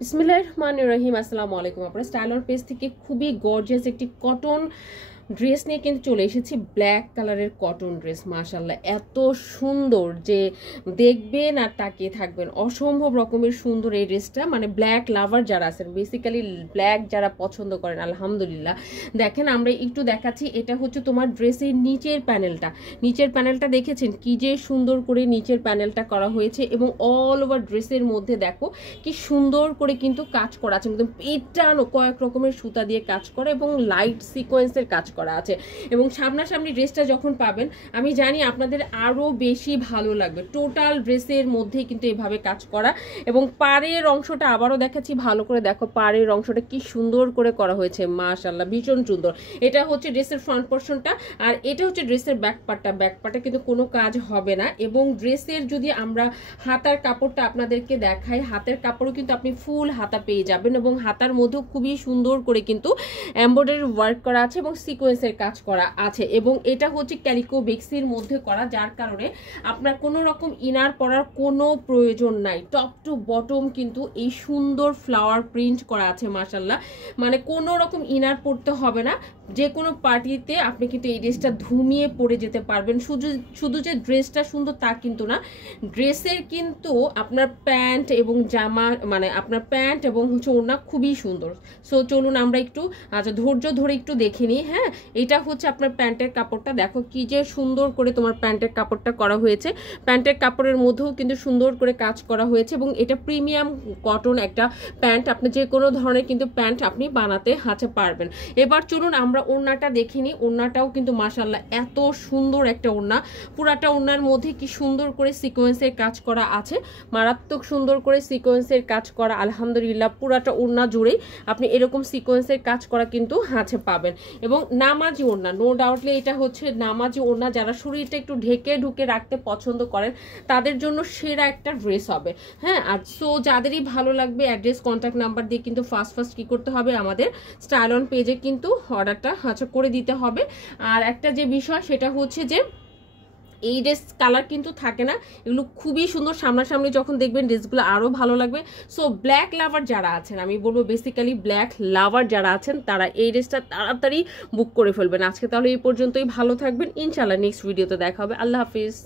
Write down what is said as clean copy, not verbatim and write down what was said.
বিসমিল্লাহির রহমানির রহিম। আসসালামু আলাইকুম। আপনারা স্টাইল অন পেজ থেকে খুবই গর্জিয়াস একটি কটন ড্রেস নিয়ে কিন্তু চলে এসেছি। ব্ল্যাক কালারের কটন ড্রেস, মাশাআল্লাহ এত সুন্দর যে দেখবেন আর তাকিয়ে থাকবেন। অসম্ভব রকমের সুন্দর এই ড্রেসটা, মানে ব্ল্যাক লাভার যারা আছেন, বেসিক্যালি ব্ল্যাক যারা পছন্দ করেন, আলহামদুলিল্লাহ। দেখেন আমরা একটু দেখাচ্ছি, এটা হচ্ছে তোমার ড্রেসের নিচের প্যানেলটা দেখেছেন কি যে সুন্দর করে নিচের প্যানেলটা করা হয়েছে, এবং অল ওভার ড্রেসের মধ্যে দেখো কি সুন্দর করে কিন্তু কাজ করা আছে, একদম পেটানো কয়েক রকমের সুতা দিয়ে কাজ করা এবং লাইট সিকোয়েন্সের কাজ করা আছে। এবং সামনাসামনি ড্রেসটা যখন পাবেন আমি জানি আপনাদের আরো বেশি ভালো লাগবে। টোটাল ড্রেসের মধ্যে কিন্তু এভাবে কাজ করা, এবং পাড়ের অংশটা আবারও দেখাচ্ছি, ভালো করে দেখো পাড়ের অংশটা কি সুন্দর করে করা হয়েছে, মাশাআল্লাহ ভীষণ সুন্দর। এটা হচ্ছে ড্রেসের ফ্রন্ট পোরশনটা, আর এটা হচ্ছে ড্রেসের ব্যাক পার্টটা কিন্তু কোনো কাজ হবে না। এবং ড্রেসের যদি আমরা হাতার কাপড়টা আপনাদেরকে দেখাই, হাতের কাপড়ও কিন্তু আপনি ফুল হাতা পেয়ে যাবেন, এবং হাতার মধ্যেও খুবই সুন্দর করে কিন্তু এমব্রয়ডারি ওয়ার্ক করা আছে এবং সিকোয়েন্সের কাজ করা আছে। এবং এটা হচ্ছে ক্যালিকো বেক্সির মধ্যে করা, যার কারণে আপনার কোনো রকম ইনার পরার কোনো প্রয়োজন নাই। টপ টু বটম কিন্তু এই সুন্দর ফ্লাওয়ার প্রিন্ট করা আছে, মাশাআল্লাহ। মানে কোনো রকম ইনার পরতে হবে না, যে কোনো পার্টিতে আপনি কিন্তু এই ড্রেসটা ধুমিয়ে পরে যেতে পারবেন। শুধু যে ড্রেসটা সুন্দর তা কিন্তু না, ড্রেসের কিন্তু আপনার প্যান্ট এবং জামা, মানে আপনার প্যান্ট এবং হচ্ছে ওড়না খুবই সুন্দর। সো চলুন আমরা একটু ধৈর্য ধরে একটু দেখে নিই। হ্যাঁ, এটা হচ্ছে আপনার প্যান্টের কাপড়টা, দেখো কি যে সুন্দর করে তোমার প্যান্টের কাপড়টা করা হয়েছে। প্যান্টের কাপড়ের মধ্যেও কিন্তু সুন্দর করে কাজ করা হয়েছে, এবং এটা প্রিমিয়াম কটন একটা প্যান্ট। আপনি যে কোনো ধরনের কিন্তু প্যান্ট আপনি বানাতে পারবেন। এবার চলুন আমরা ওড়নাটা দেখে নিই। ওড়নাটাও কিন্তু মাশাআল্লাহ এত সুন্দর একটা ওড়না, পুরাটা ওড়নার মধ্যে কি সুন্দর করে সিকোয়েন্সের কাজ করা আছে, মারাত্মক সুন্দর করে সিকোয়েন্সের কাজ করা, আলহামদুলিল্লাহ। পুরাটা ওড়না জুড়েই আপনি এরকম সিকোয়েন্সের কাজ করা কিন্তু পাবেন। এবং নামাজি ওড়না, নো ডাউটলি এটা হচ্ছে নামাজি ওড়না। যারা শরীরটা একটু ঢুকে রাখতে পছন্দ করেন তাদের জন্য সেরা একটা ড্রেস হবে। হ্যাঁ, আর সো যাদেরই ভালো লাগবে অ্যাড্রেস কন্ট্যাক্ট নাম্বার দিয়ে কিন্তু ফার্স্ট কি করতে হবে, আমাদের স্টাইল অন পেজে কিন্তু অর্ডারটা করে দিতে হবে। আর একটা যে বিষয় সেটা হচ্ছে যে এই ড্রেস কালার কিন্তু থাকে না, এগুলো খুবই সুন্দর। সামনাসামনি যখন দেখবেন ড্রেসগুলো আরো ভালো লাগবে। সো ব্ল্যাক লাভার যারা আছেন, আমি বলবো বেসিক্যালি ব্ল্যাক লাভার যারা আছেন তারা এই ড্রেসটা তাড়াতাড়ি বুক করে ফেলবেন। আজকে তাহলে এই পর্যন্তই, ভালো থাকবেন, ইনশাআল্লাহ নেক্সট ভিডিওতে দেখা হবে। আল্লাহ হাফিজ।